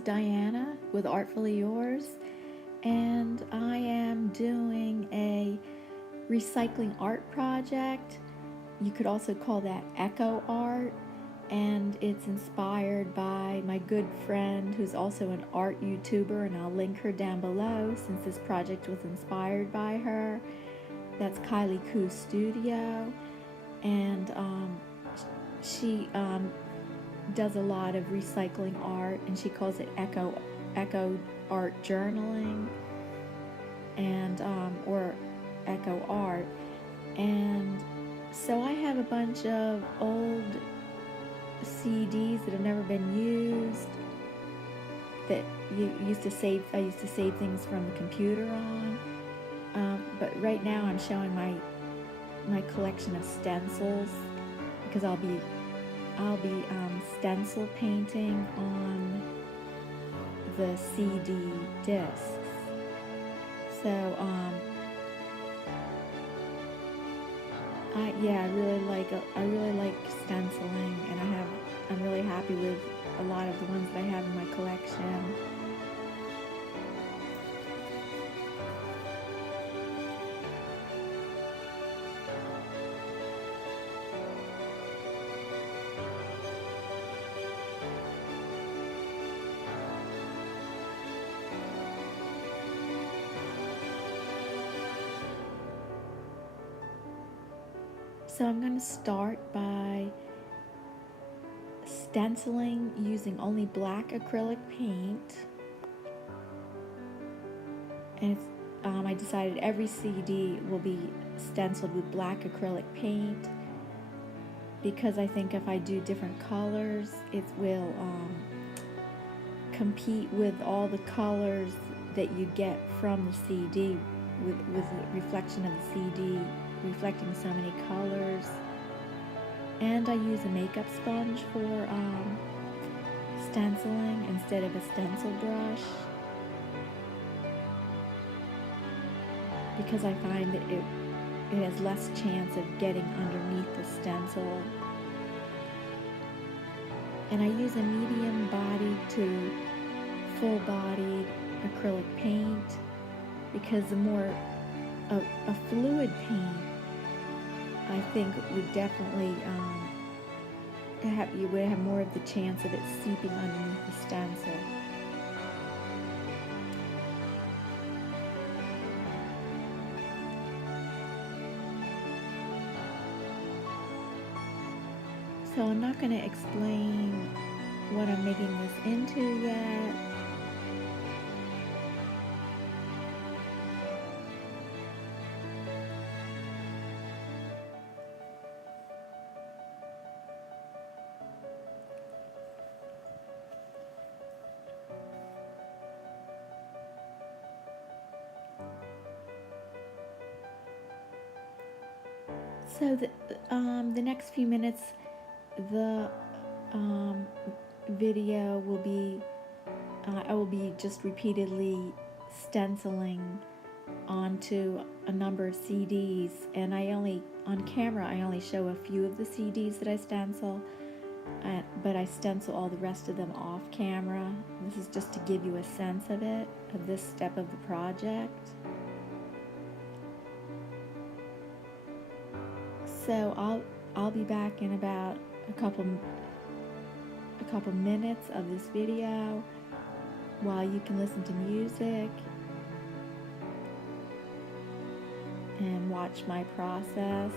is Diana with Artfully Yours, and I am doing a recycling art project. You could also call that eco art, and it's inspired by my good friend who's also an art YouTuber, and I'll link her down below since this project was inspired by her. That's Kylie Coo Studio, and she does a lot of recycling art, and she calls it eco art journaling, and or eco art. And so I have a bunch of old CDs that have never been used that I used to save things from the computer on, but right now I'm showing my collection of stencils, because I'll be stencil painting on the CD discs. So I really like stenciling, and I'm really happy with a lot of the ones that I have in my collection. So I'm going to start by stenciling using only black acrylic paint, and I decided every CD will be stenciled with black acrylic paint, because I think if I do different colors, it will compete with all the colors that you get from the CD, with the reflection of the CD reflecting so many colors. And I use a makeup sponge for stenciling instead of a stencil brush, because I find that it has less chance of getting underneath the stencil. And I use a medium bodied to full bodied acrylic paint, because the more a fluid paint, I think would definitely you would have more of the chance of it seeping underneath the stencil. So I'm not going to explain what I'm making this into yet. So the next few minutes, the video will be, I will be just repeatedly stenciling onto a number of CDs, and on camera I only show a few of the CDs that I stencil, but I stencil all the rest of them off camera. This is just to give you a sense of this step of the project. So I'll be back in about a couple minutes of this video, while you can listen to music and watch my process.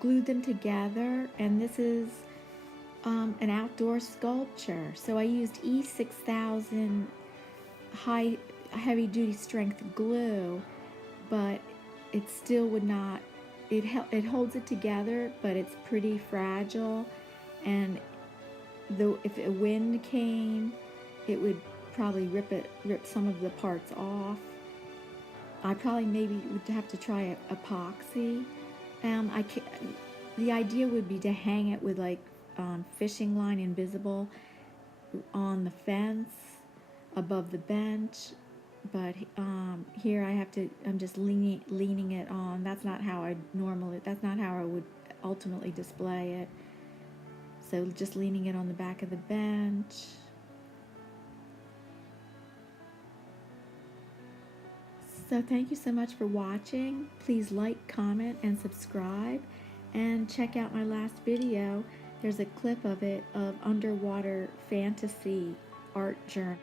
glued them together, and this is an outdoor sculpture. So I used E6000 heavy duty strength glue, but it still would not, it holds it together, but it's pretty fragile, and though if a wind came, it would probably rip some of the parts off. I probably maybe would have to try epoxy. The idea would be to hang it with like fishing line invisible on the fence above the bench, but here I'm just leaning it on. That's not how that's not how I would ultimately display it. So just leaning it on the back of the bench. So thank you so much for watching. Please like, comment, and subscribe. And check out my last video. There's a clip of it of underwater fantasy art journal.